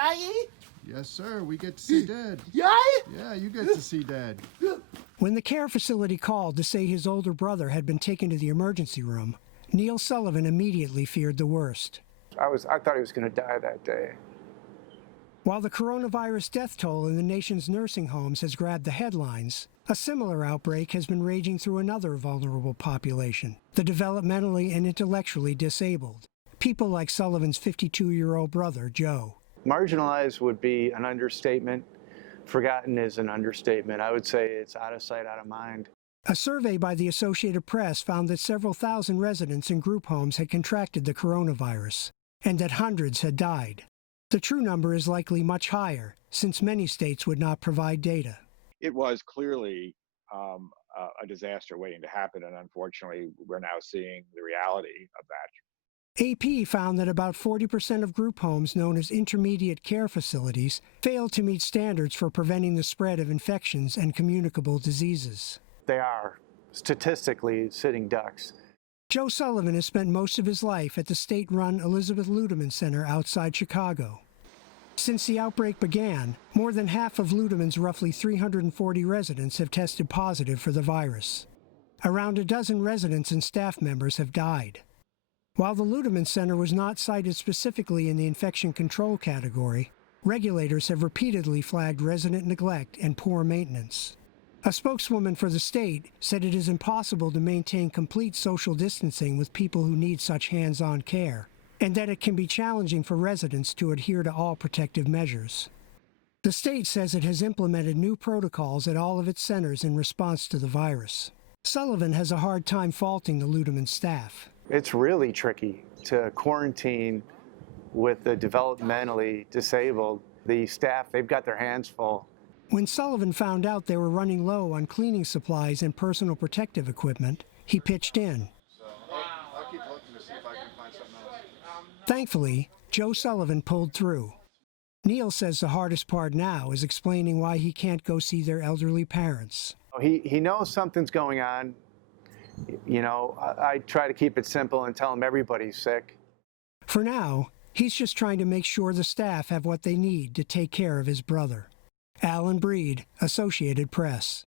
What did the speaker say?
Right? Yes, sir. We get to see Dad. Yeah? Yeah, you get to see Dad. When the care facility called to say his older brother had been taken to the emergency room, Neil Sullivan immediately feared the worst. I thought he was going to die that day. While the coronavirus death toll in the nation's nursing homes has grabbed the headlines, a similar outbreak has been raging through another vulnerable population, the developmentally and intellectually disabled. People like Sullivan's 52-year-old brother, Joe. Marginalized would be an understatement. Forgotten is an understatement. I would say it's out of sight, out of mind. A survey by the Associated Press found that several thousand residents in group homes had contracted the coronavirus, and that hundreds had died. The true number is likely much higher, since many states would not provide data. It was clearly a disaster waiting to happen, and unfortunately, we're now seeing the reality of that. AP found that about 40% of group homes known as intermediate care facilities failed to meet standards for preventing the spread of infections and communicable diseases. They are statistically sitting ducks. Joe Sullivan has spent most of his life at the state-run Elizabeth Ludeman Center outside Chicago. Since the outbreak began, more than half of Ludeman's roughly 340 residents have tested positive for the virus. Around a dozen residents and staff members have died. While the Ludeman Center was not cited specifically in the infection control category, regulators have repeatedly flagged resident neglect and poor maintenance. A spokeswoman for the state said it is impossible to maintain complete social distancing with people who need such hands-on care, and that it can be challenging for residents to adhere to all protective measures. The state says it has implemented new protocols at all of its centers in response to the virus. Sullivan has a hard time faulting the Ludeman staff. It's really tricky to quarantine with the developmentally disabled. The staff, they've got their hands full. When Sullivan found out they were running low on cleaning supplies and personal protective equipment, he pitched in. I'll keep looking to see if I can find something else. Thankfully, Joe Sullivan pulled through. Neil says the hardest part now is explaining why he can't go see their elderly parents. He knows something's going on. You know, I try to keep it simple and tell him everybody's sick. For now, he's just trying to make sure the staff have what they need to take care of his brother. Alan Breed, Associated Press.